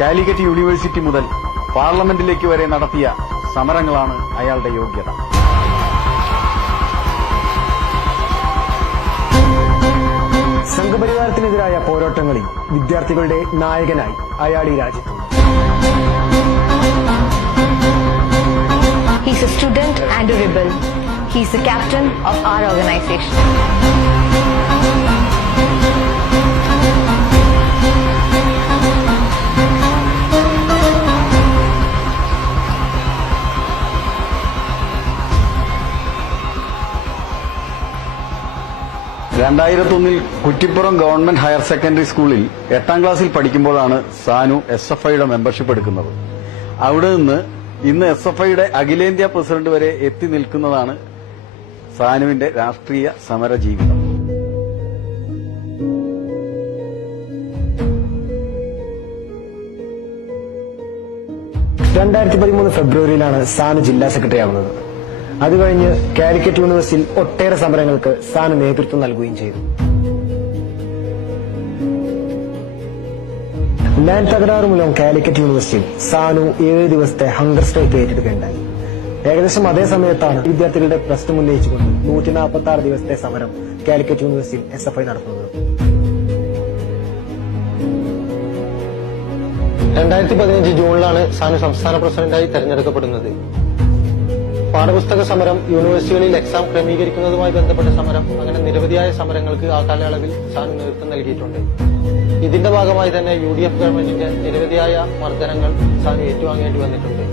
Calicut university മുതൽ പാർലമെന്റിലേക്ക് വരെ നടത്തിയ സമരങ്ങളാണ് അയാളുടെ യോഗ്യത. സംഘപരിവാരത്തിനെതിരായ പോരാട്ടങ്ങളിൽ വിദ്യാർത്ഥികളുടെ നായകനായി അയാൾ ഈ രാജ്യത്തുണ്ട്. He's a student and a rebel. He's the captain of our organization. Kuttippuram government higher secondary സ്കൂളിൽ 8ാം ക്ലാസ്സിൽ പഠിക്കുമ്പോഴാണ് സാനു SFIയുടെ മെമ്പർഷിപ്പ് എടുക്കുന്നത്. അവിടെ നിന്ന് ഇന്ന് SFIയുടെ അഖിലേന്ത്യാ പ്രസിഡന്റ് വരെ എത്തി നിൽക്കുന്നതാണ് സാനുവിന്റെ രാഷ്ട്രീയ സമര ജീവിതം. ഫെബ്രുവരിയിലാണ് സാനു ജില്ലാ സെക്രട്ടറി ആവുന്നത്. അത് കഴിഞ്ഞ് കാലിക്കറ്റ് യൂണിവേഴ്സിറ്റിയിൽ ഒട്ടേറെ സമരങ്ങൾക്ക് സാനു നേതൃത്വം നൽകുകയും ചെയ്തു. ലാൻഡ് തകരാറ് മൂലം കാലിക്കറ്റ് യൂണിവേഴ്സിറ്റിയിൽ സാനു 7 ദിവസത്തെ ഹങ്കർ സ്ട്രൈക്ക് ഏറ്റെടുക്കുകയുണ്ടായി. ഏകദേശം അതേ സമയത്താണ് വിദ്യാർത്ഥികളുടെ പ്രശ്നം ഉന്നയിച്ചുകൊണ്ട് 146 ദിവസത്തെ സമരം കാലിക്കറ്റ് യൂണിവേഴ്സിറ്റിയിൽ SFI നടത്തുന്നത്. 2015 ജൂണിലാണ് സാനു സംസ്ഥാന പ്രസിഡന്റായി തെരഞ്ഞെടുക്കപ്പെടുന്നത്. പാഠപുസ്തക സമരം, യൂണിവേഴ്സിറ്റികളിൽ എക്സാം ക്രമീകരിക്കുന്നതുമായി ബന്ധപ്പെട്ട സമരം, അങ്ങനെ നിരവധിയായ സമരങ്ങൾക്ക് ആ കാലയളവിൽ സാനു നേതൃത്വം നൽകിയിട്ടുണ്ട്. ഇതിന്റെ ഭാഗമായി തന്നെ UDF ഗവൺമെന്റിന്റെ നിരവധിയായ മർദ്ദനങ്ങൾ സാനു ഏറ്റുവാങ്ങേണ്ടി വന്നിട്ടുണ്ട്.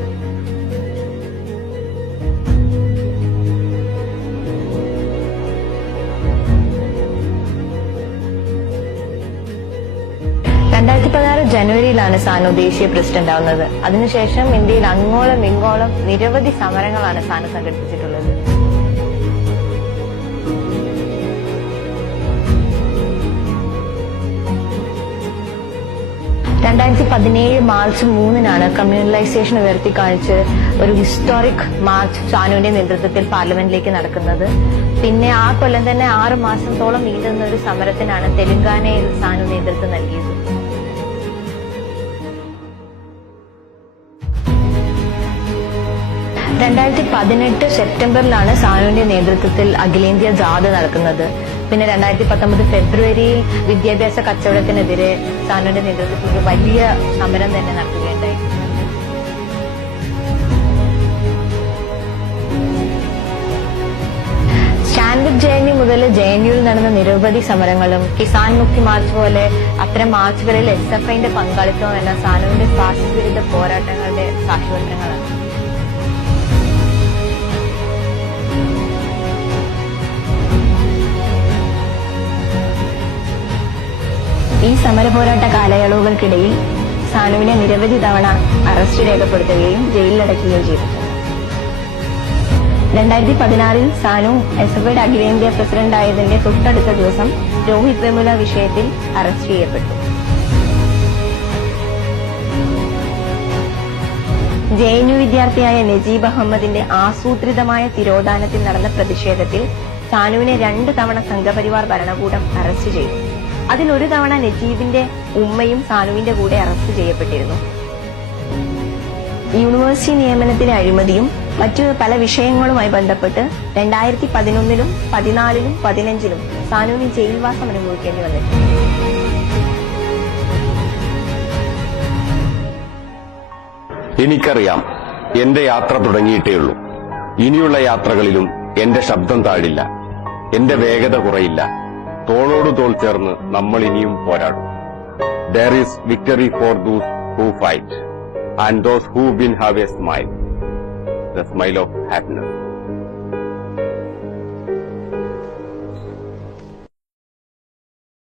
ജനുവരിയിലാണ് സാനു ദേശീയ പ്രസിഡന്റ് ആവുന്നത്. അതിനുശേഷം ഇന്ത്യയിൽ അങ്ങോളം ഇങ്ങോളം നിരവധി സമരങ്ങളാണ് സാനു സംഘടിപ്പിച്ചിട്ടുള്ളത്. മാർച്ച് 3 കമ്മ്യൂണലൈസേഷൻ ഉയർത്തിക്കാണിച്ച് ഒരു ഹിസ്റ്റോറിക് മാർച്ച് സാനുവിന്റെ നേതൃത്വത്തിൽ പാർലമെന്റിലേക്ക് നടക്കുന്നത്. പിന്നെ ആ കൊല്ലം തന്നെ 6 മാസത്തോളം നീണ്ടുന്ന ഒരു സമരത്തിനാണ് തെലങ്കാനയിൽ സാനു നേതൃത്വം നൽകിയത്. 2018 സെപ്റ്റംബറിലാണ് സാനുവിന്റെ നേതൃത്വത്തിൽ അഖിലേന്ത്യാ ജാഥ നടക്കുന്നത്. പിന്നെ 2019 ഫെബ്രുവരിയിൽ വിദ്യാഭ്യാസ കച്ചവടത്തിനെതിരെ സാനുവിന്റെ നേതൃത്വത്തിൽ ഒരു വലിയ സമരം തന്നെ നടത്തുകയുണ്ടായി. സ്റ്റാൻഡപ്പ് JNU മുതൽ JNUവിൽ നടന്ന നിരവധി സമരങ്ങളും കിസാൻ മുക്തി മാർച്ച് പോലെ അത്തരം മാർച്ചുകളിൽ SFIന്റെ പങ്കാളിത്തവും എല്ലാം സാനുവിന്റെ ഫാസിസ്റ്റ് വിരുദ്ധ പോരാട്ടങ്ങളുടെ സാക്ഷ്യപത്രങ്ങളാണ്. ഈ സമരപോരാട്ട കാലയളവുകൾക്കിടയിൽ സാനുവിനെ നിരവധി തവണ അറസ്റ്റ് രേഖപ്പെടുത്തുകയും ജയിലിലടയ്ക്കുകയും ചെയ്തിട്ടുണ്ട്. 2016 സാനു SFIയുടെ അഖിലേന്ത്യാ പ്രസിഡന്റ് ആയതിന്റെ തൊട്ടടുത്ത ദിവസം രോഹിത് വെമുല വിഷയത്തിൽ അറസ്റ്റ് ചെയ്യപ്പെട്ടു. JNU വിദ്യാർത്ഥിയായ നജീബ് അഹമ്മദിന്റെ ആസൂത്രിതമായ തിരോധാനത്തിൽ നടന്ന പ്രതിഷേധത്തിൽ സാനുവിനെ 2 തവണ സംഘപരിവാർ ഭരണകൂടം അറസ്റ്റ് ചെയ്തു. അതിലൊരു തവണ നജീബിന്റെ ഉമ്മയും സാനുവിന്റെ കൂടെ അറസ്റ്റ് ചെയ്യപ്പെട്ടിരുന്നു. യൂണിവേഴ്സിറ്റി നിയമനത്തിലെ അഴിമതിയും മറ്റു പല വിഷയങ്ങളുമായി ബന്ധപ്പെട്ട് 2011, 2014, 2015 സാനുവിന് ജയിൽവാസം അനുഭവിക്കേണ്ടി വന്നിട്ടുണ്ട്. എനിക്കറിയാം, എന്റെ യാത്ര തുടങ്ങിയിട്ടേയുള്ളൂ. ഇനിയുള്ള യാത്രകളിലും എന്റെ ശബ്ദം താഴില്ല, എന്റെ വേഗത കുറയില്ല. തോളോട് തോൾ ചേർന്ന് നമ്മൾ ഇനിയും പോരാടും. There is victory for those who fight and those who win have a smile, the smile of happiness.